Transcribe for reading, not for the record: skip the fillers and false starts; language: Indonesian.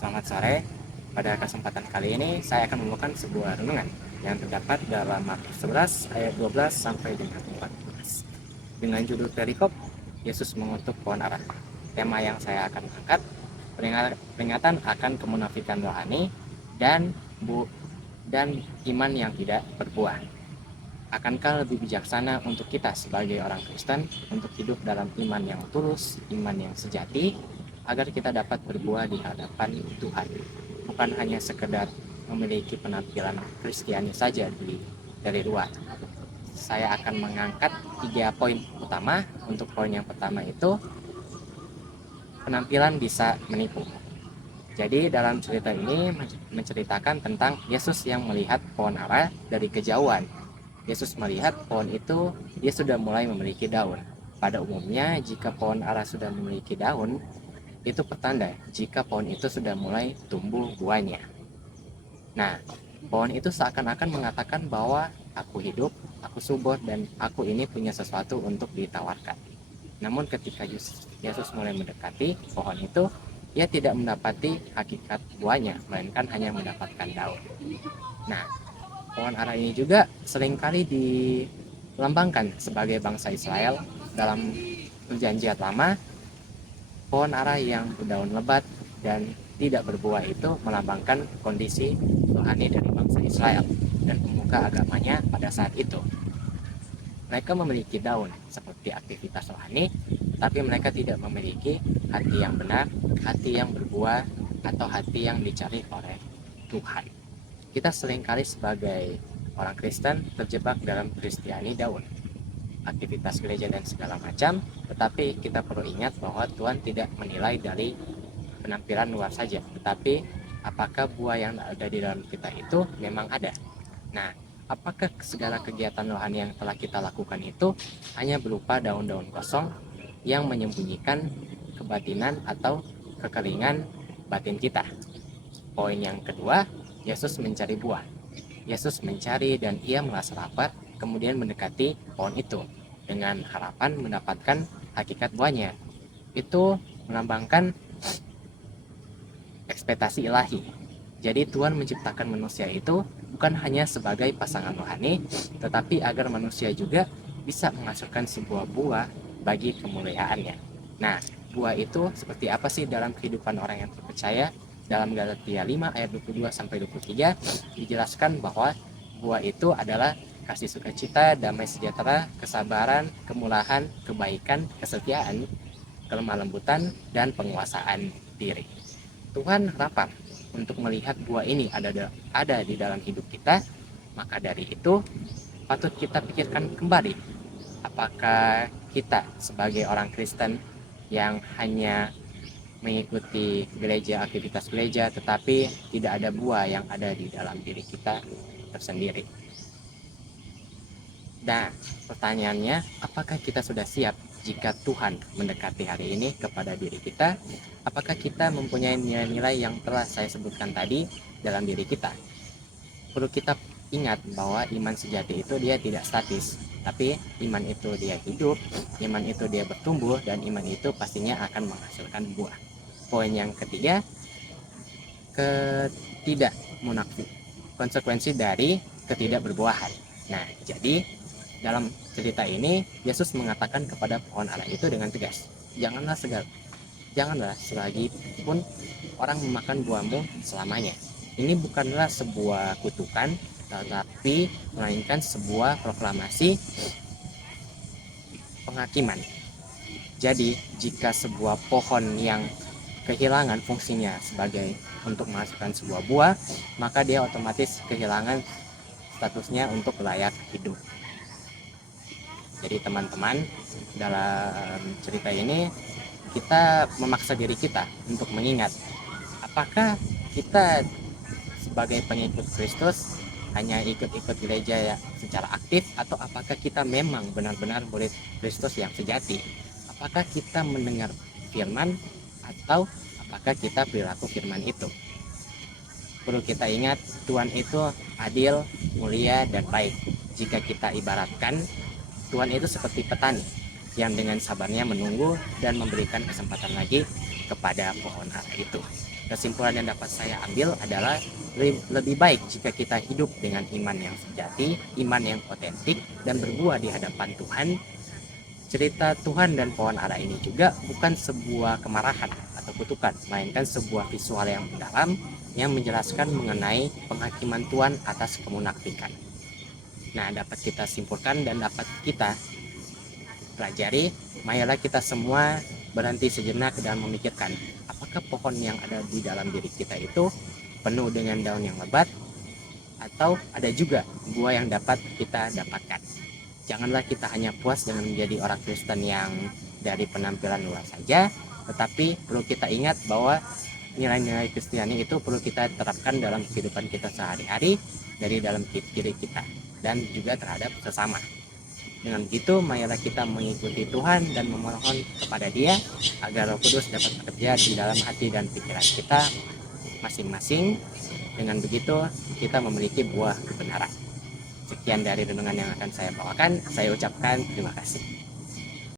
Selamat sore. Pada kesempatan kali ini saya akan membawakan sebuah renungan yang terdapat dalam Markus 11 ayat 12 sampai dengan 14. Dengan judul perikop Yesus mengutuk pohon ara. Tema yang saya akan angkat peringatan akan kemunafikan rohani dan dan iman yang tidak berbuah. Akankah lebih bijaksana untuk kita sebagai orang Kristen untuk hidup dalam iman yang tulus, iman yang sejati, agar kita dapat berbuah di hadapan Tuhan, bukan hanya sekedar memiliki penampilan Kristiani saja dari luar. Saya akan mengangkat 3 poin utama. Untuk poin yang pertama itu, penampilan bisa menipu. Jadi dalam cerita ini menceritakan tentang Yesus yang melihat pohon ara dari kejauhan. Yesus melihat pohon itu, dia sudah mulai memiliki daun. Pada umumnya, jika pohon ara sudah memiliki daun, itu pertanda jika pohon itu sudah mulai tumbuh buahnya. Nah, pohon itu seakan-akan mengatakan bahwa aku hidup, aku subur, dan aku ini punya sesuatu untuk ditawarkan. Namun ketika Yesus mulai mendekati pohon itu, ia tidak mendapati hakikat buahnya, melainkan hanya mendapatkan daun. Nah, pohon ara ini juga seringkali dilambangkan sebagai bangsa Israel dalam perjanjian lama. Pohon ara yang berdaun lebat dan tidak berbuah itu melambangkan kondisi rohani dari bangsa Israel dan pemuka agamanya pada saat itu. Mereka memiliki daun seperti aktivitas rohani, tapi mereka tidak memiliki hati yang benar, hati yang berbuah, atau hati yang dicari oleh Tuhan. Kita seringkali sebagai orang Kristen terjebak dalam Kristiani daun, aktivitas gereja dan segala macam, tetapi kita perlu ingat bahwa Tuhan tidak menilai dari penampilan luar saja, tetapi apakah buah yang ada di dalam kita itu memang ada. Nah, apakah segala kegiatan rohani yang telah kita lakukan itu hanya berupa daun-daun kosong yang menyembunyikan kebatinan atau kekeringan batin kita? Poin yang kedua, Yesus mencari buah. Yesus mencari dan ia merasa lapar, kemudian mendekati pohon itu dengan harapan mendapatkan hakikat buahnya. Itu melambangkan ekspektasi ilahi. Jadi Tuhan menciptakan manusia itu bukan hanya sebagai pasangan rohani, tetapi agar manusia juga bisa menghasilkan sebuah buah bagi kemuliaannya. Nah, buah itu seperti apa sih dalam kehidupan orang yang percaya? Dalam Galatia 5 ayat 22 sampai 23 dijelaskan bahwa buah itu adalah kasih sukacita, damai sejahtera, kesabaran, kemurahan, kebaikan, kesetiaan, kelemah lembutan, dan penguasaan diri. Tuhan lapar untuk melihat buah ini ada di dalam hidup kita. Maka dari itu patut kita pikirkan kembali, apakah kita sebagai orang Kristen yang hanya mengikuti gereja, aktivitas gereja, tetapi tidak ada buah yang ada di dalam diri kita tersendiri. Nah, pertanyaannya, apakah kita sudah siap jika Tuhan mendekati hari ini kepada diri kita? Apakah kita mempunyai nilai-nilai yang telah saya sebutkan tadi dalam diri kita? Perlu kita ingat bahwa iman sejati itu dia tidak statis, tapi iman itu dia hidup, iman itu dia bertumbuh, dan iman itu pastinya akan menghasilkan buah. Poin yang ketiga, ketidakmunafik, konsekuensi dari ketidakberbuahan. Nah, jadi dalam cerita ini Yesus mengatakan kepada pohon ara itu dengan tegas, janganlah selagi pun orang memakan buahmu selamanya. Ini bukanlah sebuah kutukan, tetapi melainkan sebuah proklamasi penghakiman. Jadi, jika sebuah pohon yang kehilangan fungsinya sebagai untuk menghasilkan sebuah buah, maka dia otomatis kehilangan statusnya untuk layak hidup. Jadi teman-teman, dalam cerita ini kita memaksa diri kita untuk mengingat, apakah kita sebagai pengikut Kristus hanya ikut-ikut gereja ya secara aktif, atau apakah kita memang benar-benar murid Kristus yang sejati? Apakah kita mendengar firman, atau apakah kita perilaku firman itu? Perlu kita ingat, Tuhan itu adil, mulia, dan baik. Jika kita ibaratkan, Tuhan itu seperti petani yang dengan sabarnya menunggu dan memberikan kesempatan lagi kepada pohon ara itu. Kesimpulan yang dapat saya ambil adalah lebih baik jika kita hidup dengan iman yang sejati, iman yang otentik, dan berbuah di hadapan Tuhan. Cerita Tuhan dan pohon ara ini juga bukan sebuah kemarahan atau kutukan, melainkan sebuah visual yang mendalam yang menjelaskan mengenai penghakiman Tuhan atas kemunafikan. Nah, dapat kita simpulkan dan dapat kita pelajari, marilah kita semua berhenti sejenak dan memikirkan, apakah pohon yang ada di dalam diri kita itu penuh dengan daun yang lebat, atau ada juga buah yang dapat kita dapatkan. Janganlah kita hanya puas dengan menjadi orang Kristen yang dari penampilan luar saja, tetapi perlu kita ingat bahwa nilai-nilai Kristiani itu perlu kita terapkan dalam kehidupan kita sehari-hari, dari dalam diri kita dan juga terhadap sesama. Dengan begitu, marilah kita mengikuti Tuhan dan memohon kepada Dia agar Roh Kudus dapat bekerja di dalam hati dan pikiran kita masing-masing. Dengan begitu, kita memiliki buah kebenaran. Sekian dari renungan yang akan saya bawakan. Saya ucapkan terima kasih.